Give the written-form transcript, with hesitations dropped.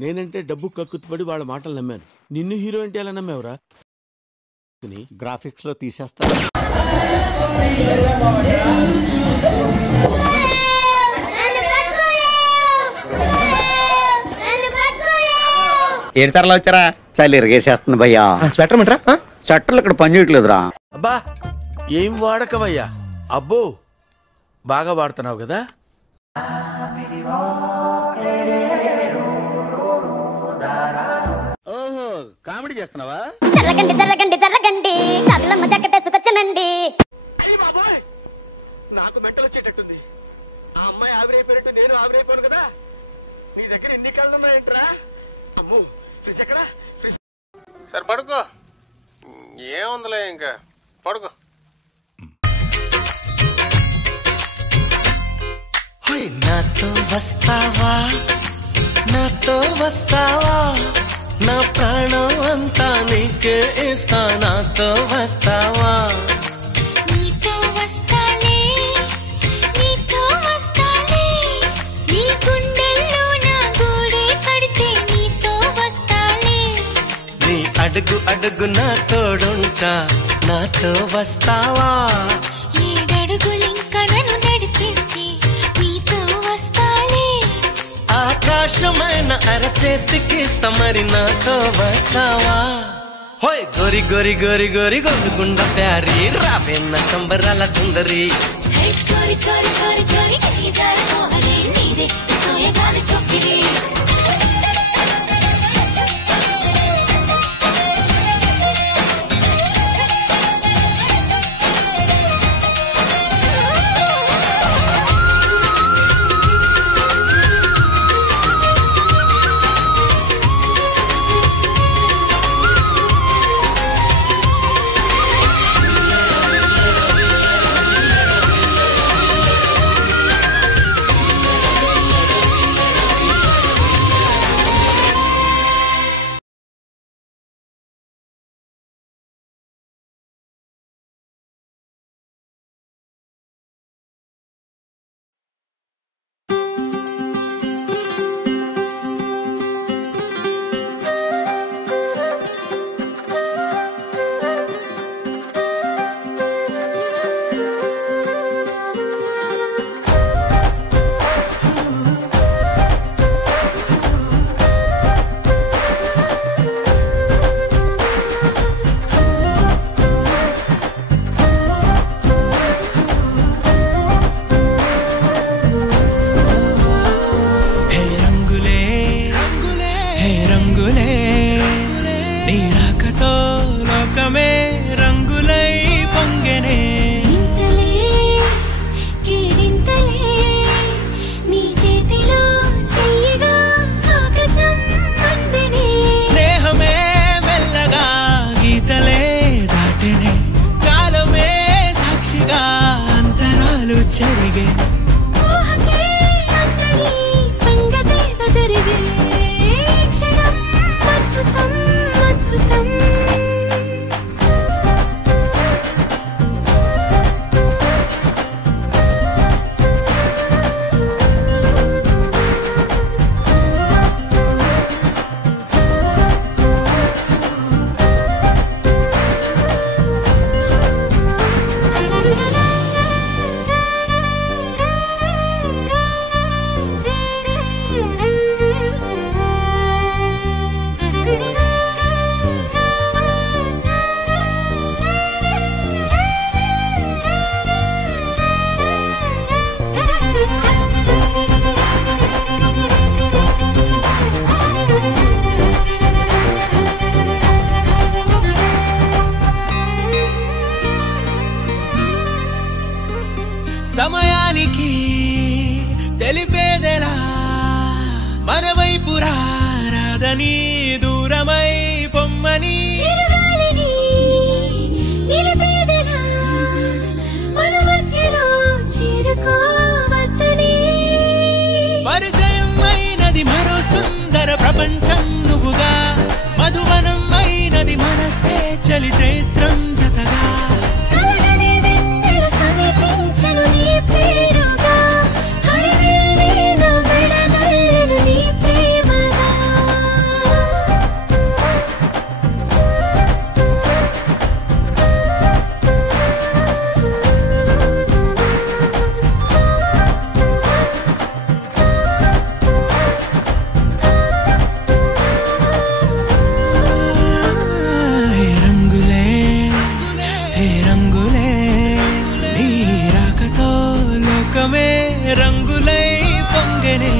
నేనంటే డబ్బు కక్కుతుపడి వాళ్ళ మాటలు నమ్మాను. నిన్ను హీరో అంటే ఎలా నమ్మేవరా? గ్రాఫిక్స్ లో తీసేస్తా. ఏడు సార్లు వచ్చారా? చలి ఇరిగేసేస్తుంది భయ్యా. స్వెటర్ మంటరా? స్వెటర్లు ఇక్కడ పని చేయట్లేదురా. అబ్బా ఏం వాడకవయ్యా. అబ్బో బాగా వాడుతున్నావు కదా. ఓహో కామెడీ చేస్తున్నావా? చల్లగండి చల్లగండి చల్లగండి కదలమ్మ జక్కటేసుకొచ్చనండి. నాకు మెంటల్ వచ్చేటట్టుంది. ఆ అమ్మాయి ఆవిరైపోయినట్టు నేను ఆవిరైపోను కదా. నీ దగ్గర ఎన్ని కళ్ళు ఉన్నాయంట్రా? అమ్మో ఫ్రిడ్జ్ ఎక్కడ? సరే పడుకో, ఏముందిలే ఇంకా పడుకో. నాతో వస్తావా, నాతో వస్తావా, నా ప్రాణం అంతా నీకే ఇస్తా. నాతో వస్తావా, నీతో వస్తాలే, నీతో వస్తాలే, నీ గుండెల్లో నా గూడే కడితే నీతో వస్తాలే. నీ అడుగు అడుగు నా తోడుంటా. నాతో వస్తావా, ఏడడుగులింకా నన్ను నడిపిస్తే నీతో వస్తాలే. ఆకాశమైన అరచేతికిస్తా మరి నాతో వస్తావా. హోయ్ గోరి గోరి గోరి గోరి గొండుగుండ ప్యారి రావేన్న సంబరాల సుందరి. చోరి చోరి చోరి చోరి చెయ్యి జారిపోవలే నీదే సోయగాలి చొక్కిరి. సమయానికి తెలిపేదెలా మనవైపు రాదని దూరమై పొమ్మని పరిచయం అయినది మరో సుందర ప్రపంచం నువ్వుగా చలి చైత్రం జతగా కలగని వెన్నెల సమీపించను నీ పేరుగా హరివిల్లి నా మెడనల్లను నీ ప్రేమగా రంగులై పొంగనే